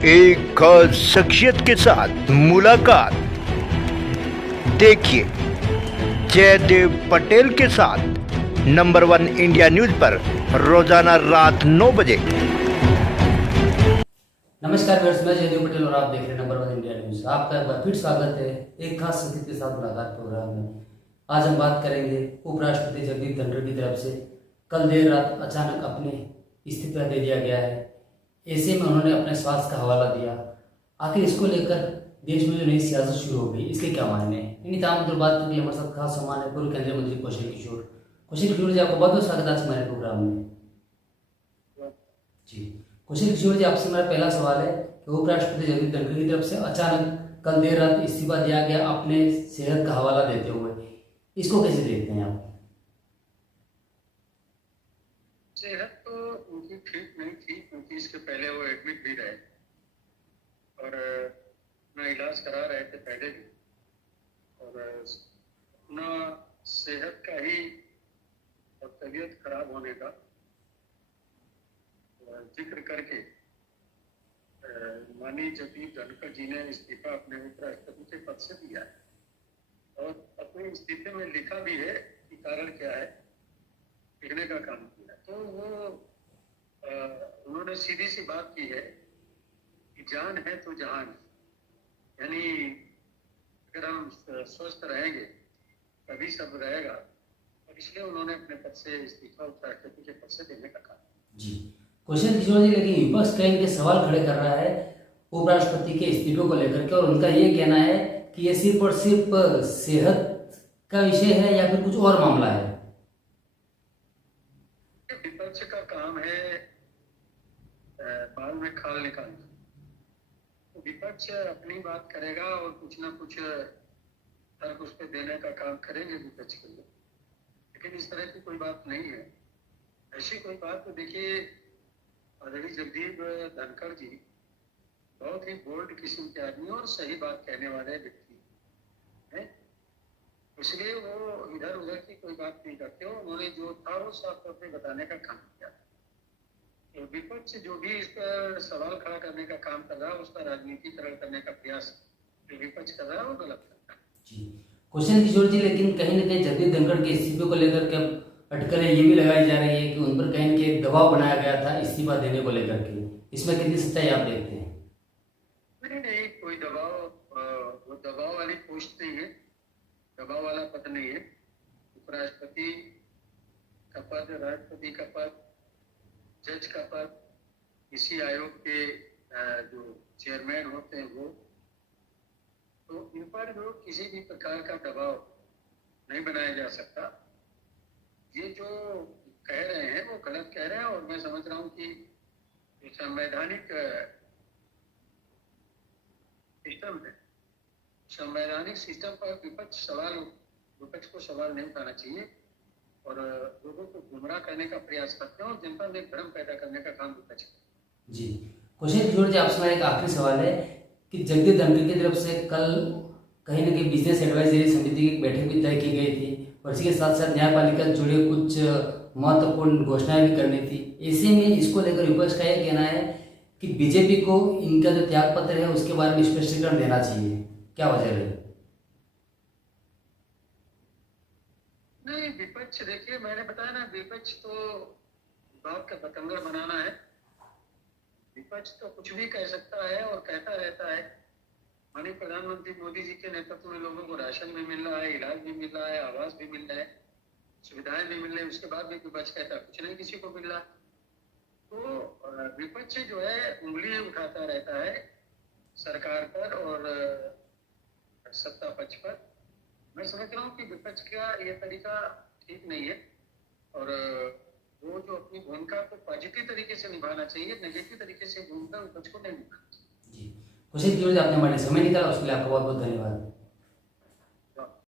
एक खास शख्सियत के साथ मुलाकात। देखिए जयदेव पटेल के साथ नंबर 1 इंडिया न्यूज पर रोजाना रात 9 बजे। नमस्कार व्यूअर्स, मैं जयदेव पटेल और आप देख रहे हैं नंबर 1 इंडिया न्यूज। आपका एक बार फिर स्वागत है एक खास शख्सियत के साथ मुलाकात प्रोग्राम में। आज हम बात करेंगे उपराष्ट्रपति जगदीप धनखड़ की तरफ से कल देर रात अचानक अपने इस्तीफा दे दिया गया है। ऐसे में उन्होंने अपने स्वास्थ्य का हवाला दिया। आखिर इसको लेकर देश में जो नई सियासत शुरू हो गई, इसके क्या मायने हैं, इन्हीं तमाम मुद्दों बात करने के लिए हमारे साथ खास सम्मान है पूर्व केंद्रीय मंत्री कौशल किशोर जी। आपका बहुत बहुत स्वागत है आज हमारे प्रोग्राम में। जी कौशल किशोर जी, आपसे मेरा पहला सवाल है कि उपराष्ट्रपति जगदीप धनखड़ की तरफ से अचानक कल देर रात इस्तीफा दिया गया अपने सेहत का हवाला देते हुए, इसको कैसे देखते हैं आप? सेहत तो उनकी ठीक नहीं थी, क्योंकि इसके पहले वो एडमिट भी रहे और अपना इलाज करा रहे थे पहले भी, और अपना सेहत का ही और तबीयत खराब होने का जिक्र करके माननीय जगदीप धनखड़ जी ने इस्तीफा अपने उपराष्ट्रपति के पद से दिया है और अपने इस्तीफे में लिखा भी है कि कारण क्या है, लिखने का काम किया। तो वो उन्होंने सीधी सी बात की है कि जान है तो जहान, यानी अगर हम स्वस्थ रहेंगे तभी सब रहेगा, और इसलिए उन्होंने अपने पद से इस्तीफा उपराष्ट्रपति के पद से देने का कहा। जी कौशल किशोर जी, लेकिन विपक्ष कई इनके सवाल खड़े कर रहा है उपराष्ट्रपति के इस्तीफे को लेकर के, और उनका ये कहना है कि ये सिर्फ और सिर्फ सेहत का विषय है या फिर कुछ और मामला है। विपक्ष का काम है बाल में खाल निकालना। तो विपक्ष अपनी बात करेगा और कुछ ना कुछ तर्क उस पर देने का काम करेंगे विपक्ष के लिए, लेकिन इस तरह की कोई बात नहीं है। ऐसी कोई बात तो देखिए, आदरणीय जगदीप धनखड़ जी बहुत ही बोल्ड किस्म के आदमी और सही बात कहने वाले व्यक्ति हैं, इसलिए वो इधर उधर की कोई बात नहीं करते हो। उन्होंने जो था वो साफ तौर पे बताने का काम किया। तो विपक्ष जो भी इस पर सवाल खड़ा करने का काम कर रहा है, उसका राजनीतिकरण करने का प्रयास जो विपक्ष कर रहा है वो गलत करता है। जी कौशल किशोर जी, लेकिन कहीं ना कहीं जगदीप धनखड़ के इस्तीफे को लेकर के अटकलें ये भी लगाई जा रही है कि उन पर कहीं ना कहीं दबाव बनाया गया था इस्तीफा देने को लेकर के, इसमें कितनी सच्चाई आप देखते हैं? नहीं, कोई दबाव, वो दबाव वाली पोस्ट नहीं है, दबाव वाला पद नहीं है। उपराष्ट्रपति का पद, राष्ट्रपति का पद, जज का पद, इसी आयोग के जो चेयरमैन होते हैं वो, तो इन पर जो किसी भी प्रकार का दबाव नहीं बनाया जा सकता। ये जो कह रहे हैं वो गलत कह रहे हैं, और मैं समझ रहा हूँ कि संवैधानिक सिस्टम है, संवैधानिक सिस्टम पर विपक्ष को सवाल नहीं उठाना चाहिए, और लोगों को गुमराह करने का प्रयास करते हैं और जनता में भ्रम पैदा करने का काम विपक्ष है। जी कौशल किशोर जी, आपसे मेरा एक आखिरी सवाल है कि जगदीप धनखड़ की तरफ से कल कहीं ना कहीं बिजनेस एडवाइजरी समिति की बैठक भी तय की गई थी, और इसी के साथ साथ न्यायपालिका से जुड़े कुछ महत्वपूर्ण घोषणाएं भी करनी थी। ऐसे में इसको लेकर विपक्ष का यह कहना है कि बीजेपी को इनका जो त्याग पत्र है उसके बारे में स्पष्टीकरण देना चाहिए, क्या वजह रही? नहीं, विपक्ष देखिए, मैंने बताया ना, विपक्ष तो बात का बतंगड़ बनाना है। विपक्ष तो कुछ भी कह सकता है और कहता रहता है। माननीय प्रधानमंत्री मोदी जी के नेतृत्व में लोगों को राशन भी मिल रहा है, इलाज भी मिल रहा है, आवास भी मिल रहा है, सुविधाएं भी मिल रही है, उसके बाद भी विपक्ष कहता है कुछ नहीं किसी को मिल रहा। तो विपक्ष जो है उंगली उठाता रहता है सरकार पर और सत्ता पक्ष पर। मैं समझ रहा हूँ कि विपक्ष का ये तरीका ठीक नहीं है, और वो जो अपनी भूमिका को पॉजिटिव तरीके से निभाना चाहिए, नेगेटिव तरीके से भूमिका विपक्ष को नहीं निभाना चाहिए। जी कौशल किशोर जी, आपने हमारे समय निकाला, उसके लिए आपका बहुत बहुत धन्यवाद।